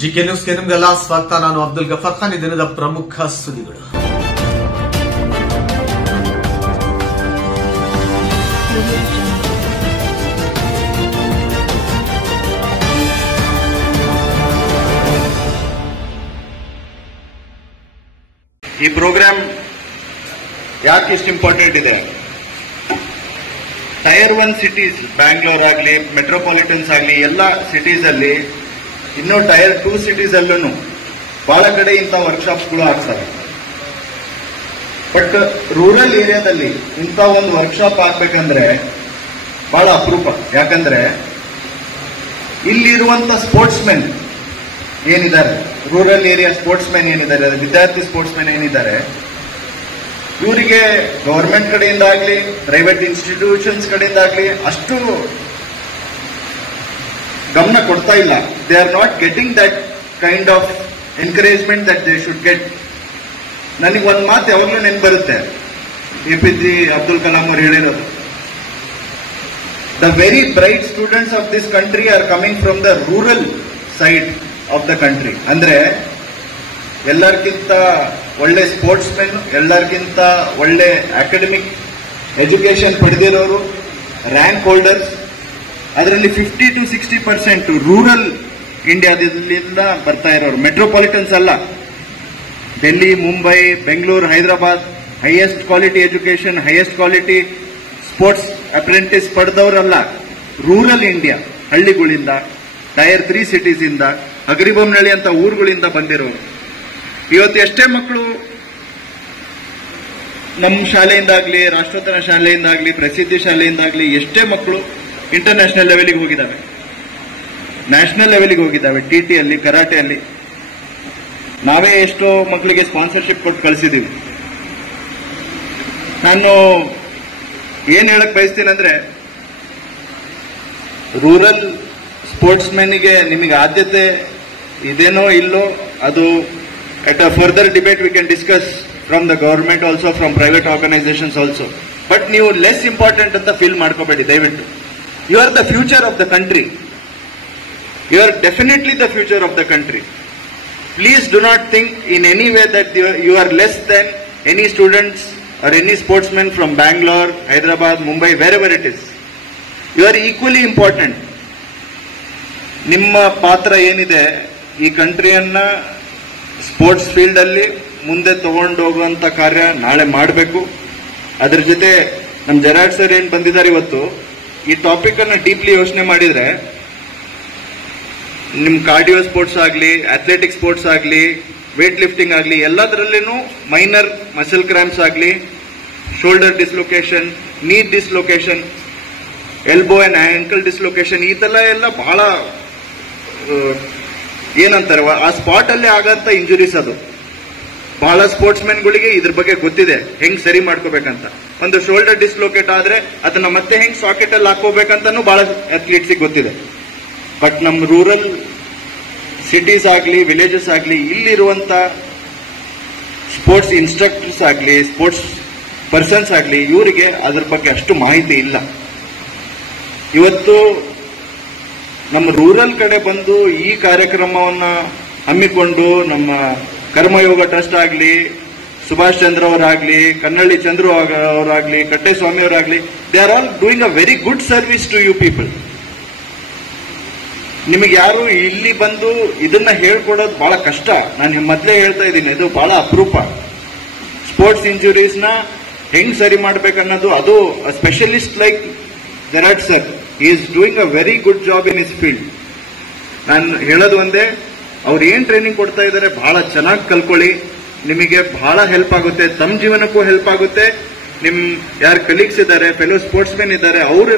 GK ನ್ಯೂಸ್ಗೆ ನಿಮಗೆಲ್ಲ ಸ್ವಾಗತ. ನಾನು ಅಬ್ದುಲ್ ಗಫಾರ್ ಖಾನ್. ಈ ದಿನದ ಪ್ರಮುಖ ಸುದ್ದಿಗಳು. ಈ ಪ್ರೋಗ್ರಾಮ್ ಯಾಕೆ ಇಷ್ಟು ಇಂಪಾರ್ಟೆಂಟ್ ಇದೆ? ಟೈರ್ 1 ಸಿಟೀಸ್, ಬ್ಯಾಂಗ್ಳೂರ್ ಆಗಲಿ, ಮೆಟ್ರೋಪಾಲಿಟನ್ಸ್ ಆಗಲಿ, ಎಲ್ಲ ಸಿಟೀಸ್ ಅಲ್ಲಿ, ಇನ್ನು ಟೈರ್ 2 ಸಿಟೀಸ್ ಅಲ್ಲೂ ಬಹಳ ಕಡೆ ಇಂಥ ವರ್ಕ್ಶಾಪ್ಗಳು ಆಗ್ತವೆ. ಬಟ್ ರೂರಲ್ ಏರಿಯಾದಲ್ಲಿ ಇಂಥ ಒಂದು ವರ್ಕ್ಶಾಪ್ ಆಗ್ಬೇಕಂದ್ರೆ ಬಹಳ ಅಪರೂಪ. ಯಾಕಂದ್ರೆ ಇಲ್ಲಿರುವಂತ ಸ್ಪೋರ್ಟ್ಸ್ ಮೆನ್ ಏನಿದ್ದಾರೆ, ರೂರಲ್ ಏರಿಯಾ ಸ್ಪೋರ್ಟ್ಸ್ ಮೆನ್ ಏನಿದ್ದಾರೆ, ವಿದ್ಯಾರ್ಥಿ ಸ್ಪೋರ್ಟ್ಸ್ ಮೆನ್ ಏನಿದ್ದಾರೆ, ಇವರಿಗೆ ಗವರ್ಮೆಂಟ್ ಕಡೆಯಿಂದ ಆಗ್ಲಿ, ಪ್ರೈವೇಟ್ ಇನ್ಸ್ಟಿಟ್ಯೂಷನ್ಸ್ ಕಡೆಯಿಂದ ಆಗ್ಲಿ ಅಷ್ಟು ಗಮನ ಕೊಡ್ತಾ ಇಲ್ಲ. They are not getting that kind of encouragement that they should get. ನನಗೆ ಒಂದು ಮಾತು ಯಾವಾಗಲೂ ನೆನಪು ಬರುತ್ತೆ, APJ ಅಬ್ದುಲ್ ಕಲಾಂ ಅವರು ಹೇಳಿರೋದು, the very bright students of this country are coming from the rural side of the country. ಅಂದ್ರೆ ಎಲ್ಲರಿಗಿಂತ ಒಳ್ಳೆ ಸ್ಪೋರ್ಟ್ಸ್ ಮೆನ್, ಎಲ್ಲರಿಗಿಂತ ಒಳ್ಳೆ ಅಕಾಡೆಮಿಕ್ ಎಜುಕೇಶನ್ ಪಡೆದಿರೋರು, ರ್ಯಾಂಕ್ ಹೋಲ್ಡರ್ಸ್, ಅದರಲ್ಲಿ 50 to 60% ರೂರಲ್ ಇಂಡಿಯಾದಿಂದ ಬರ್ತಾ ಇರೋರು. ಮೆಟ್ರೋಪಾಲಿಟನ್ಸ್ ಅಲ್ಲ, Delhi, Mumbai, Bengaluru, Hyderabad highest quality education, highest quality sports apprentice ಪಡೆದವರಲ್ಲ. ರೂರಲ್ ಇಂಡಿಯಾ, ಹಳ್ಳಿಗಳಿಂದ, ಟೈರ್ 3 ಸಿಟೀಸ್ ಇಂದ, ಅಗರಿಬೊಮ್ಮನಹಳ್ಳಿ ಅಂತ ಊರುಗಳಿಂದ ಬಂದಿರೋರು. ಇವತ್ತು ಎಷ್ಟೇ ಮಕ್ಕಳು ನಮ್ಮ ಶಾಲೆಯಿಂದಾಗ್ಲಿ, ರಾಷ್ಟ್ರೋತ್ತರ ಶಾಲೆಯಿಂದಾಗ್ಲಿ, ಪ್ರಸಿದ್ಧಿ ಶಾಲೆಯಿಂದಾಗ್ಲಿ ಎಷ್ಟೇ ಮಕ್ಕಳು ಇಂಟರ್ನ್ಯಾಷನಲ್ ಲೆವೆಲ್ಗೆ ಹೋಗಿದ್ದಾವೆ, ನ್ಯಾಷನಲ್ ಲೆವೆಲ್ಗೆ ಹೋಗಿದ್ದಾವೆ. TT ಅಲ್ಲಿ, ಕರಾಟೆಯಲ್ಲಿ ನಾವೇ ಎಷ್ಟೋ ಮಕ್ಕಳಿಗೆ ಸ್ಪಾನ್ಸರ್ಶಿಪ್ ಕೊಟ್ಟು ಕಳಿಸಿದೀವಿ. ನಾನು ಏನ್ ಹೇಳಕ್ ಬಯಸ್ತೀನಿ ಅಂದ್ರೆ, ರೂರಲ್ ಸ್ಪೋರ್ಟ್ಸ್ ಮೆನ್ಗೆ ನಿಮಗೆ ಆದ್ಯತೆ ಇದೇನೋ ಇಲ್ಲೋ, ಅದು at a further debate we can discuss from the government also, from private organizations also. But ನೀವು ಲೆಸ್ ಇಂಪಾರ್ಟೆಂಟ್ ಅಂತ ಫೀಲ್ ಮಾಡ್ಕೋಬೇಡಿ ದಯವಿಟ್ಟು. You are the future of the country. You are definitely the future of the country. Please do not think in any way that you are less than any students or any sportsmen from Bangalore, Hyderabad, Mumbai, wherever it is. You are equally important. ನಿಮ್ಮ ಪಾತ್ರ ಏನಿದೆ, ಈ ಕಂಟ್ರಿಯನ್ನ sports field ಅಲ್ಲಿ ಮುಂದೆ ತಗೊಂಡು ಹೋಗುವಂತ ಕಾರ್ಯ ನಾಳೆ ಮಾಡಬೇಕು. ಅದ್ರ ಜೊತೆ ನಮ್ಮ ಜೆರಾರ್ಡ್ ಸರ್ ಏನ್ ಬಂದಿದ್ದಾರೆ ಇವತ್ತು, ಈ ಟಾಪಿಕ್ ಅನ್ನ ಡೀಪ್ಲಿ ಯೋಚನೆ ಮಾಡಿದ್ರೆ ನಿಮ್ ಕಾರ್ಡಿಯೋ ಸ್ಪೋರ್ಟ್ಸ್ ಆಗಲಿ, ಅಥ್ಲೆಟಿಕ್ ಸ್ಪೋರ್ಟ್ಸ್ ಆಗಲಿ, ವೇಟ್ ಲಿಫ್ಟಿಂಗ್ ಆಗಲಿ, ಎಲ್ಲದರಲ್ಲೇನು ಮೈನರ್ ಮಸಲ್ ಕ್ರಾಂಪ್ಸ್ ಆಗಲಿ, ಶೋಲ್ಡರ್ ಡಿಸ್ಲೊಕೇಶನ್, ನೀ dislocation, elbow and ankle dislocation, ಈ ತರ ಎಲ್ಲ ಬಹಳ ಏನಂತಾರೆ, ಆ ಸ್ಪಾಟ್ ಅಲ್ಲೇ ಆಗಂತ ಇಂಜುರೀಸ್. ಅದು ಬಹಳ ಸ್ಪೋರ್ಟ್ಸ್ ಮೆನ್ಗಳಿಗೆ ಇದ್ರ ಬಗ್ಗೆ ಗೊತ್ತಿದೆ, ಹೆಂಗ್ ಸರಿ ಮಾಡ್ಕೋಬೇಕಂತ. ಒಂದು ಶೋಲ್ಡರ್ ಡಿಸ್ಲೊಕೇಟ್ ಆದ್ರೆ ಅದನ್ನ ಮತ್ತೆ ಹೆಂಗ್ ಸಾಕೆಟ್ ಅಲ್ಲಿ ಹಾಕೋಬೇಕಂತಾನು ಬಹಳ ಅಥ್ಲೀಟ್ಸ್ ಗೊತ್ತಿದೆ. ಬಟ್ ನಮ್ಮ ರೂರಲ್ ಸಿಟೀಸ್ ಆಗಲಿ, ವಿಲೇಜಸ್ ಆಗಲಿ, ಇಲ್ಲಿರುವಂತ ಸ್ಪೋರ್ಟ್ಸ್ ಇನ್ಸ್ಟ್ರಕ್ಟರ್ಸ್ ಆಗಲಿ, ಸ್ಪೋರ್ಟ್ಸ್ ಪರ್ಸನ್ಸ್ ಆಗಲಿ, ಇವರಿಗೆ ಅದ್ರ ಬಗ್ಗೆ ಅಷ್ಟು ಮಾಹಿತಿ ಇಲ್ಲ. ಇವತ್ತು ನಮ್ಮ ರೂರಲ್ ಕಡೆ ಬಂದು ಈ ಕಾರ್ಯಕ್ರಮವನ್ನ ಹಮ್ಮಿಕೊಂಡು ನಮ್ಮ ಕರ್ಮಯೋಗ ಟ್ರಸ್ಟ್ ಆಗಲಿ, ಸುಭಾಷ್ ಚಂದ್ರ ಅವರಾಗ್ಲಿ, ಕನ್ನಳ್ಳಿ ಚಂದ್ರು ಅವರಾಗ್ಲಿ, ಕಟ್ಟೆಸ್ವಾಮಿ ಅವರಾಗ್ಲಿ, they are all doing a very good service to you people. ನಿಮಗೆ ಯಾರು ಇಲ್ಲಿ ಬಂದು ಇದನ್ನ ಹೇಳ್ಕೊಡೋದು ಬಹಳ ಕಷ್ಟ. ನಾನು ಮೊದಲೇ ಹೇಳ್ತಾ ಇದ್ದೀನಿ, ಇದು ಬಹಳ ಅಪರೂಪ. ಸ್ಪೋರ್ಟ್ಸ್ ಇಂಜುರೀಸ್ ನ ಹೆಂಗ್ ಸರಿ ಮಾಡ್ಬೇಕನ್ನೋದು, ಅದು specialist like Gerrard sir, he is doing a very good job in his field. ನಾನು ಹೇಳೋದು ಒಂದೇ, ಅವ್ರು ಏನ್ ಟ್ರೈನಿಂಗ್ ಕೊಡ್ತಾ ಇದ್ದಾರೆ ಬಹಳ ಚೆನ್ನಾಗಿ ಕಲ್ಕೊಳ್ಳಿ, ನಿಮಗೆ ಬಹಳ ಹೆಲ್ಪ್ ಆಗುತ್ತೆ, ತಮ್ಮ ಜೀವನಕ್ಕೂ ಹೆಲ್ಪ್ ಆಗುತ್ತೆ, ನಿಮ್ ಯಾರು ಕಲೀಗ್ಸ್ ಇದ್ದಾರೆ, ಫೆಲೋ ಸ್ಪೋರ್ಟ್ಸ್ ಮೆನ್ ಇದ್ದಾರೆ, ಅವ್ರ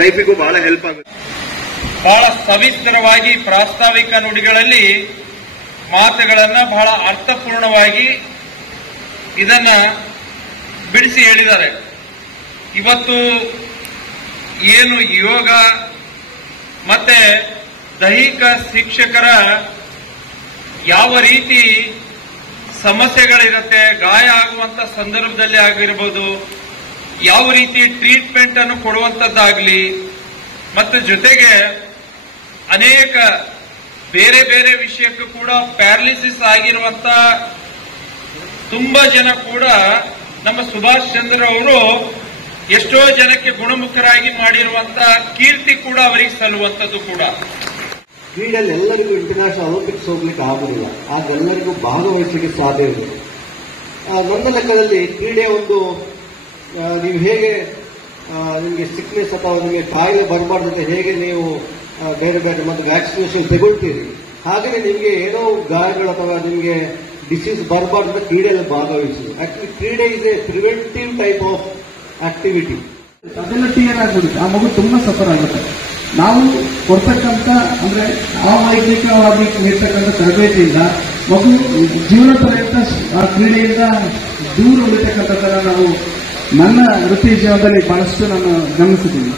ಲೈಫಿಗೂ ಬಹಳ ಹೆಲ್ಪ್ ಆಗುತ್ತೆ. ಬಹಳ ಸವಿಸ್ತರವಾಗಿ ಪ್ರಾಸ್ತಾವಿಕ ನುಡಿಗಳಲ್ಲಿ ಮಾತುಗಳನ್ನ ಬಹಳ ಅರ್ಥಪೂರ್ಣವಾಗಿ ಇದನ್ನ ಬಿಡಿಸಿ ಹೇಳಿದ್ದಾರೆ. ಇವತ್ತು ಏನು ಯೋಗ ಮತ್ತೆ ದೈಹಿಕ ಶಿಕ್ಷಕರ ಯಾವ ರೀತಿ ಸಮಸ್ಯೆಗಳಿರುತ್ತೆ, ಗಾಯ ಆಗುವಂತ ಸಂದರ್ಭದಲ್ಲಿ ಆಗಿರಬಹುದು, ಯಾವ ರೀತಿ ಟ್ರೀಟ್ಮೆಂಟ್ ಅನ್ನು ಕೊಡುವಂತದ್ದಾಗ್ಲಿ, ಮತ್ತು ಜೊತೆಗೆ ಅನೇಕ ಬೇರೆ ಬೇರೆ ವಿಷಯಕ್ಕೂ ಕೂಡ ಪ್ಯಾರಲಿಸಿಸ್ ಆಗಿರುವಂತ ತುಂಬಾ ಜನ ಕೂಡ ನಮ್ಮ ಸುಭಾಷ್ ಚಂದ್ರ ಅವರು ಎಷ್ಟೋ ಜನಕ್ಕೆ ಗುಣಮುಖರಾಗಿ ಮಾಡಿರುವಂತ ಕೀರ್ತಿ ಕೂಡ ಅವರಿಗೆ ಸಲ್ಲುವಂತದ್ದು ಕೂಡ. ಕ್ರೀಡೆಯಲ್ಲಿ ಎಲ್ಲರಿಗೂ ಇಂಟರ್ನ್ಯಾಷನಲ್ ಒಲಿಂಪಿಕ್ಸ್ ಹೋಗ್ಲಿಕ್ಕೆ ಆಗುದಿಲ್ಲ, ಆಗೆಲ್ಲರಿಗೂ ಭಾಗವಹಿಸಲಿಕ್ಕೆ ಸಾಧ್ಯ ಇದೆ. ನನ್ನ ಲೆಕ್ಕದಲ್ಲಿ ಕ್ರೀಡೆ ಒಂದು ನೀವು ಹೇಗೆ ನಿಮಗೆ ಸಿಕ್ನೆಸ್ ಅಥವಾ ನಿಮಗೆ ಕಾಯಿಲೆ ಬರಬಾರ್ದಂತೆ ಹೇಗೆ ನೀವು ಬೇರೆ ಬೇರೆ ಮತ್ತು ವ್ಯಾಕ್ಸಿನೇಷನ್ ತಗೊಳ್ತೀರಿ, ಹಾಗೆಯೇ ನಿಮಗೆ ಏನೋ ಗಾಯಗಳು ಅಥವಾ ನಿಮಗೆ ಡಿಸೀಸ್ ಬರಬಾರ್ದು ಕ್ರೀಡೆಯಲ್ಲಿ ಭಾಗವಹಿಸುದು. ಆಕ್ಚುಲಿ ಕ್ರೀಡೆ is A preventive type of activity. ಅದೆಲ್ಲ ಕ್ಲಿಯರ್ ಆಗ್ಬಿಡುತ್ತೆ, ಆ ಮಗು ತುಂಬಾ ಸಫರ್ ಆಗುತ್ತೆ. ನಾವು ಕೊಡ್ತಕ್ಕಂಥ ಅಂದ್ರೆ ಅವೈಜ್ಞಿಕವಾಗಿ ನೀಡ್ತಕ್ಕಂಥ ತರಬೇತಿಯಿಂದ ಮಗು ಜೀವನ ಪರ್ಯಂತ ಆ ಕ್ರೀಡೆಯಿಂದ ದೂರ ಉಳಿತಕ್ಕಂಥ ನಾವು ನನ್ನ ವೃತ್ತಿ ಜೀವನದಲ್ಲಿ ಬಹಳಷ್ಟು ನಾನು ಗಮನಿಸಿದ್ದೀನಿ.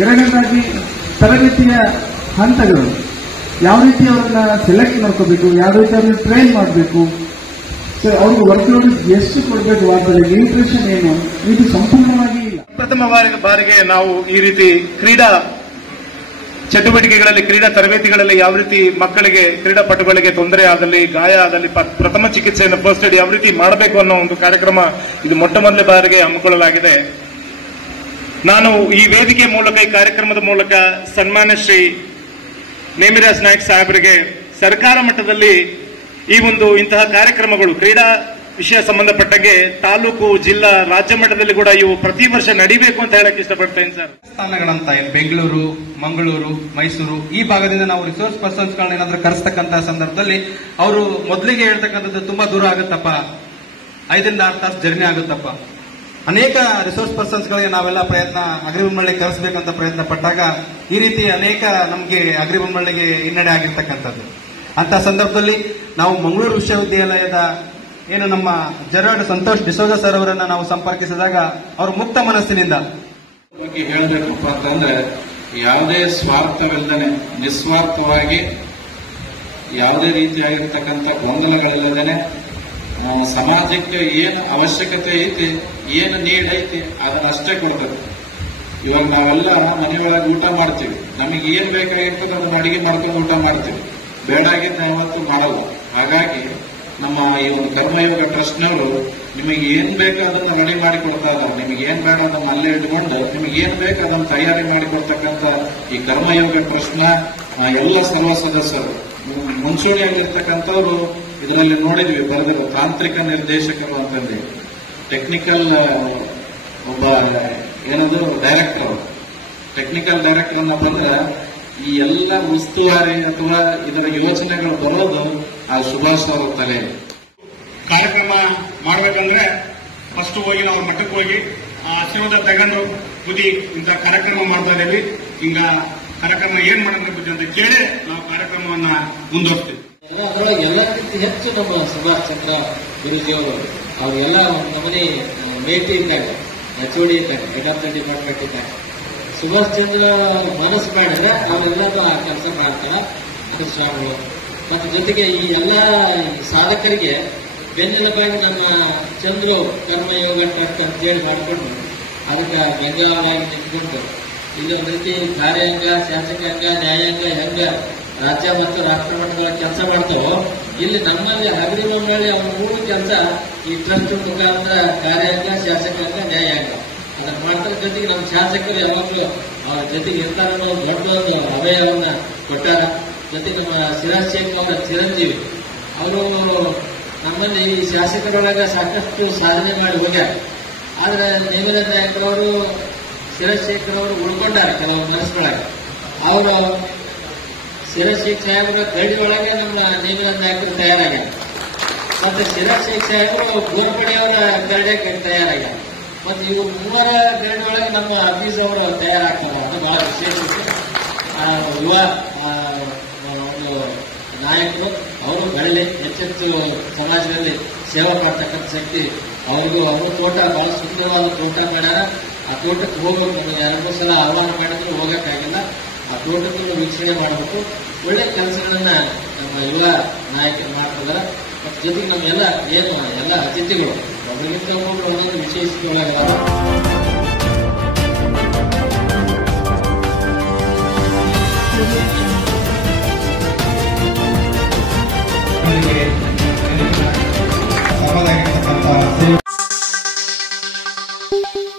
ಎರಡನೇದಾಗಿ ತರಬೇತಿಯ ಹಂತಗಳು, ಯಾವ ರೀತಿ ಅವರನ್ನ ಸೆಲೆಕ್ಟ್ ಮಾಡ್ಕೋಬೇಕು, ಯಾವ ರೀತಿ ಅವ್ರನ್ನ ಟ್ರೈನ್ ಮಾಡಬೇಕು, ಸೊ ಅವ್ರಿಗೆ ವರ್ಕ್ಲೋಡ್ ಎಷ್ಟು ಕೊಡಬೇಕು, ವಾರದಲ್ಲಿ ನ್ಯೂಟ್ರಿಷನ್ ಏನು, ಇದು ಸಂಪೂರ್ಣವಾಗಿ ಇಲ್ಲ. ಪ್ರಥಮ ಬಾರಿಗೆ ನಾವು ಈ ರೀತಿ ಕ್ರೀಡಾ ಚಟುವಟಿಕೆಗಳಲ್ಲಿ, ಕ್ರೀಡಾ ತರಬೇತಿಗಳಲ್ಲಿ ಯಾವ ರೀತಿ ಮಕ್ಕಳಿಗೆ, ಕ್ರೀಡಾಪಟುಗಳಿಗೆ ತೊಂದರೆ ಆದಲ್ಲಿ, ಗಾಯ ಆದಲ್ಲಿ ಪ್ರಥಮ ಚಿಕಿತ್ಸೆಯನ್ನು ಫಸ್ಟ್ ಏಡ್ ಯಾವ ರೀತಿ ಮಾಡಬೇಕು ಅನ್ನೋ ಒಂದು ಕಾರ್ಯಕ್ರಮ ಇದು ಮೊಟ್ಟ ಮೊದಲ ಬಾರಿಗೆ ಹಮ್ಮಿಕೊಳ್ಳಲಾಗಿದೆ. ನಾನು ಈ ವೇದಿಕೆ ಮೂಲಕ, ಈ ಕಾರ್ಯಕ್ರಮದ ಮೂಲಕ ಸನ್ಮಾನ್ಯ ಶ್ರೀ ನೇಮಿರಾಜ್ ನಾಯ್ಕ್ ಸಾಹೇಬರಿಗೆ ಸರ್ಕಾರ ಮಟ್ಟದಲ್ಲಿ ಈ ಒಂದು ಇಂತಹ ಕಾರ್ಯಕ್ರಮಗಳು ಕ್ರೀಡಾ ವಿಷಯ ಸಂಬಂಧಪಟ್ಟಂಗೆ ತಾಲೂಕು, ಜಿಲ್ಲಾ, ರಾಜ್ಯ ಮಟ್ಟದಲ್ಲಿ ಕೂಡ ಇವು ಪ್ರತಿ ವರ್ಷ ನಡೀಬೇಕು ಅಂತ ಹೇಳಕ್ ಇಷ್ಟಪಡ್ತೇನೆ ಸರ್. ಸ್ಥಾನಗಳಂತ ಬೆಂಗಳೂರು, ಮಂಗಳೂರು, ಮೈಸೂರು ಈ ಭಾಗದಿಂದ ನಾವು ರಿಸೋರ್ಸ್ ಪರ್ಸನ್ಸ್ ಗಳನ್ನ ಏನಾದ್ರೂ ಕರೆಸ್ತಕ್ಕಂತ ಸಂದರ್ಭದಲ್ಲಿ ಅವರು ಮೊದಲಿಗೆ ಹೇಳ್ತಕ್ಕಂಥದ್ದು ತುಂಬಾ ದೂರ ಆಗುತ್ತಪ್ಪ, 5ರಿಂದ 6 ತಾಸು ಜರ್ನಿ ಆಗುತ್ತಪ್ಪ. ಅನೇಕ ರಿಸೋರ್ಸ್ ಪರ್ಸನ್ಸ್ ಗಳಿಗೆ ನಾವೆಲ್ಲ ಅಗ್ರಿಬೊಮ್ಮಳ್ಳಿಗೆ ಕರೆಸಬೇಕಂತ ಪ್ರಯತ್ನ ಪಟ್ಟಾಗ ಈ ರೀತಿ ಅನೇಕ ನಮಗೆ ಅಗ್ರಿಬೊಮ್ಮಳ್ಳಿಗೆ ಹಿನ್ನಡೆ ಆಗಿರ್ತಕ್ಕಂಥದ್ದು. ಅಂತ ಸಂದರ್ಭದಲ್ಲಿ ನಾವು ಮಂಗಳೂರು ವಿಶ್ವವಿದ್ಯಾಲಯದ ಏನು ನಮ್ಮ ಜರಾಡ್ ಸಂತೋಷ್ ಡಿಸೋಜಾ ಸರ್ ಅವರನ್ನ ನಾವು ಸಂಪರ್ಕಿಸಿದಾಗ ಅವರು ಮುಕ್ತ ಮನಸ್ಸಿನಿಂದ ಬಗ್ಗೆ ಹೇಳಬೇಕಪ್ಪ ಅಂತಂದ್ರೆ, ಯಾವುದೇ ಸ್ವಾರ್ಥವಿಲ್ಲದೆ ನಿಸ್ವಾರ್ಥವಾಗಿ ಯಾವುದೇ ರೀತಿಯಾಗಿರ್ತಕ್ಕಂಥ ಗೊಂದಲಗಳಿಲ್ಲದೇನೆ ಸಮಾಜಕ್ಕೆ ಏನು ಅವಶ್ಯಕತೆ ಐತಿ, ಏನು ನೀಡ್ ಐತಿ ಅದನ್ನಷ್ಟೇ ಕೊಡ್ತದೆ. ಇವಾಗ ನಾವೆಲ್ಲ ಮನೆಯೊಳಗೆ ಊಟ ಮಾಡ್ತೀವಿ, ನಮಗೆ ಏನ್ ಬೇಕಾಗಿರ್ತದೆ ಅದನ್ನ ಅಡಿಗೆ ಮಾಡ್ಕೊಂಡು ಊಟ ಮಾಡ್ತೀವಿ, ಬೇಡಾಗಿದ್ದ ಯಾವತ್ತೂ ಮಾಡಲ್ಲ. ಹಾಗಾಗಿ ನಮ್ಮ ಈ ಒಂದು ಕರ್ಮಯೋಗ ಟ್ರಸ್ಟ್ನವರು ನಿಮಗೆ ಏನ್ ಬೇಕು ಅದನ್ನ ರೆಡಿ ಮಾಡಿಕೊಡ್ತಾ ಇದ್ದಾರೆ. ನಿಮಗೆ ಏನ್ ಬೇಡ ಅದನ್ನ ಅಲ್ಲೇ ಇಟ್ಕೊಂಡು ನಿಮಗೆ ಏನ್ ಬೇಕು ಅದನ್ನ ತಯಾರಿ ಮಾಡಿಕೊಡ್ತಕ್ಕಂಥ ಈ ಕರ್ಮಯೋಗ ಟ್ರಸ್ಟ್ನ ಎಲ್ಲ ಸರ್ವ ಸದಸ್ಯರು ಮುಂಚೂಣಿಯಾಗಿರ್ತಕ್ಕಂಥವ್ರು ಇದರಲ್ಲಿ ನೋಡಿದ್ವಿ, ಬರೆದಿರೋ ತಾಂತ್ರಿಕ ನಿರ್ದೇಶಕರು ಅಂತಂದ್ರೆ ಟೆಕ್ನಿಕಲ್ ಒಬ್ಬ ಏನದು ಡೈರೆಕ್ಟರ್, ಟೆಕ್ನಿಕಲ್ ಡೈರೆಕ್ಟರ್ ಅನ್ನ ಬಂದ್ರೆ ಈ ಎಲ್ಲ ಉಸ್ತುವಾರಿ ಅಥವಾ ಇದರ ಯೋಚನೆಗಳು ಬರೋದು ಆ ಸುಭಾಷ್ ಅವರ ತಲೆ. ಕಾರ್ಯಕ್ರಮ ಮಾಡಬೇಕಂದ್ರೆ ಫಸ್ಟ್ ಹೋಗಿ ನಾವು ಮಠಕ್ಕೆ ಹೋಗಿ ಆಶೀರ್ವಾದ ತಗೊಂಡು ಬುದ್ಧಿ ಇಂಥ ಕಾರ್ಯಕ್ರಮ ಮಾಡ್ತಾ ಇದ್ದೀವಿ, ಹಿಂಗ ಕಾರ್ಯಕ್ರಮ ಏನ್ ಮಾಡೋಣ ಬುದ್ಧಿ ಅಂತ ಕೇಳಿ ನಾವು ಕಾರ್ಯಕ್ರಮವನ್ನ ಮುಂದುವರಿಸ್ತೀವಿ. ಅದರೊಳಗೆ ಎಲ್ಲಕ್ಕಿಂತ ಹೆಚ್ಚು ನಮ್ಮ ಸುಭಾಷ್ ಚಂದ್ರ ಗುರೂಜಿಯವರು ಅವ್ರಿಗೆಲ್ಲ ಒಂದು ನಮೂನೆ ಮೇಟಿ ಇದ್ದಾಗ, HOD ಇದ್ದಾಗ, ಹೆಡ್ ಆಫ್ ದ ಡಿಪಾರ್ಟ್ಮೆಂಟ್ ಇದ್ದಾಗ ಸುಭಾಷ್ ಚಂದ್ರ ಮನಸ್ಸು ಮಾಡಿದ್ರೆ ಅವೆಲ್ಲರೂ ಆ ಕೆಲಸ ಮಾಡ್ತಾರ ಸ್ವಾಮಿಗಳು. ಮತ್ತು ಜೊತೆಗೆ ಈ ಎಲ್ಲ ಸಾಧಕರಿಗೆ ಬೆನ್ನೆಲುಬಾಗಿ ನಮ್ಮ ಚಂದ್ರು ಕರ್ಮಯೋಗ ಟ್ರಸ್ಟ್ ಅಂತೇಳಿ ಮಾಡಿಕೊಂಡು ಅದಕ್ಕೆ ಬೆಂಗಾಲವಾಗಿ ನಿಂತ್ಕೊಂಡು ಇಲ್ಲೊಂದು ರೀತಿ ಕಾರ್ಯಾಂಗ, ಶಾಸಕಾಂಗ, ನ್ಯಾಯಾಂಗ ಹೆಂಗ ರಾಜ್ಯ ಮತ್ತು ರಾಷ್ಟ್ರ ಮಟ್ಟಗಳ ಕೆಲಸ ಮಾಡ್ತಾವೋ ಇಲ್ಲಿ ನಮ್ಮಲ್ಲಿ ಅಗ್ರಿಬೊಮ್ಮಳ್ಳಿ ಅವ್ರ 3 ಕೆಲಸ ಈ ಟ್ರಸ್ಟ್ ಮುಖಾಂತರ ಕಾರ್ಯಾಂಗ, ಶಾಸಕಾಂಗ, ನ್ಯಾಯಾಂಗ ಅದನ್ನ ಮಾಡ್ತಾರ. ಜೊತೆಗೆ ನಮ್ಮ ಶಾಸಕರು ಯಾವಾಗಲೂ ಅವ್ರ ಜೊತೆಗೆ ಇರ್ತಾರ ಅನ್ನೋ ದೊಡ್ಡ ಒಂದು ಅಭಯವನ್ನ ಕೊಟ್ಟಾರ. ಜೊತೆಗೆ ನಮ್ಮ ಸಿರಾಜ್ ಶೇಖ್ ಅವರ ಚಿರಂಜೀವಿ ಅವರು ನಮ್ಮಲ್ಲಿ ಈ ಶಾಸಕರೊಳಗ ಸಾಕಷ್ಟು ಸಾಧನೆ ಮಾಡಿ ಹೋಗ್ಯಾರ. ಆದ್ರೆ ನೇಮಿರಾಜ್ ನಾಯ್ಕ ಅವರು, ಸಿರಾಜ್ ಶೇಖರ್ ಅವರು ಉಳ್ಕೊಂಡಾರ ಕೆಲವು ಮನಸ್ಸುಗಳಾಗ. ಅವರು ಸಿರಾಜ್ ಶೇಖ್ ಸಾಹೇಬರ ಗಡಿ ಒಳಗೆ ನಮ್ಮ ನೇಮಿರಾಜ್ ನಾಯಕರು ತಯಾರಾಗ್ಯಾರ. ಮತ್ತೆ ಸಿರಾಜ್ ಶೇಖ್ ಸಾಹೇಬರು ಗೋರ್ಪಡೆಯವರ ಗರಡಿಗೆ ತಯಾರಾಗ್ಯಾರ. ಮತ್ತೆ ಇವರು 3 ಗರಡಿ ಒಳಗೆ ನಮ್ಮ ಅಫೀಸ್ ಅವರು ತಯಾರಾಗ್ತಾರ. ಅದು ಬಹಳ ವಿಶೇಷ. ಯುವ ಒಂದು ನಾಯಕರು ಅವರು ಬೆಳಲಿ, ಹೆಚ್ಚೆಚ್ಚು ಸಮಾಜದಲ್ಲಿ ಸೇವೆ ಮಾಡ್ತಕ್ಕಂಥ ಶಕ್ತಿ ಅವ್ರಿಗೂ. ಅವರು ತೋಟ ಬಹಳ ಸುಂದರವಾದ ತೋಟ ಮಾಡ್ಯಾರ. ಆ ತೋಟಕ್ಕೆ ಹೋಗ್ಬೇಕು, ನಮಗೆ 2-3 ಸಲ ಆಹ್ವಾನ ಮಾಡಿದ್ರು ಹೋಗಕ್ಕಾಗಿಲ್ಲ. ಆ ತೋಟಕ್ಕೂ ವೀಕ್ಷಣೆ ಮಾಡಬೇಕು. ಒಳ್ಳೆ ಕೆಲಸಗಳನ್ನ ನಮ್ಮ ಯುವ ನಾಯಕರು ಮಾಡ್ತಿದ್ದಾರೆ. ಮತ್ತು ಜೊತೆಗೆ ನಮ್ಮೆಲ್ಲ ಏನು ಎಲ್ಲ ಅತಿಥಿಗಳು ಒಬ್ಬರಿಗಿಂತ ಒಬ್ಬರು ಒಂದೊಂದು ವಿಶೇಷತೆಗಳಾಗ you.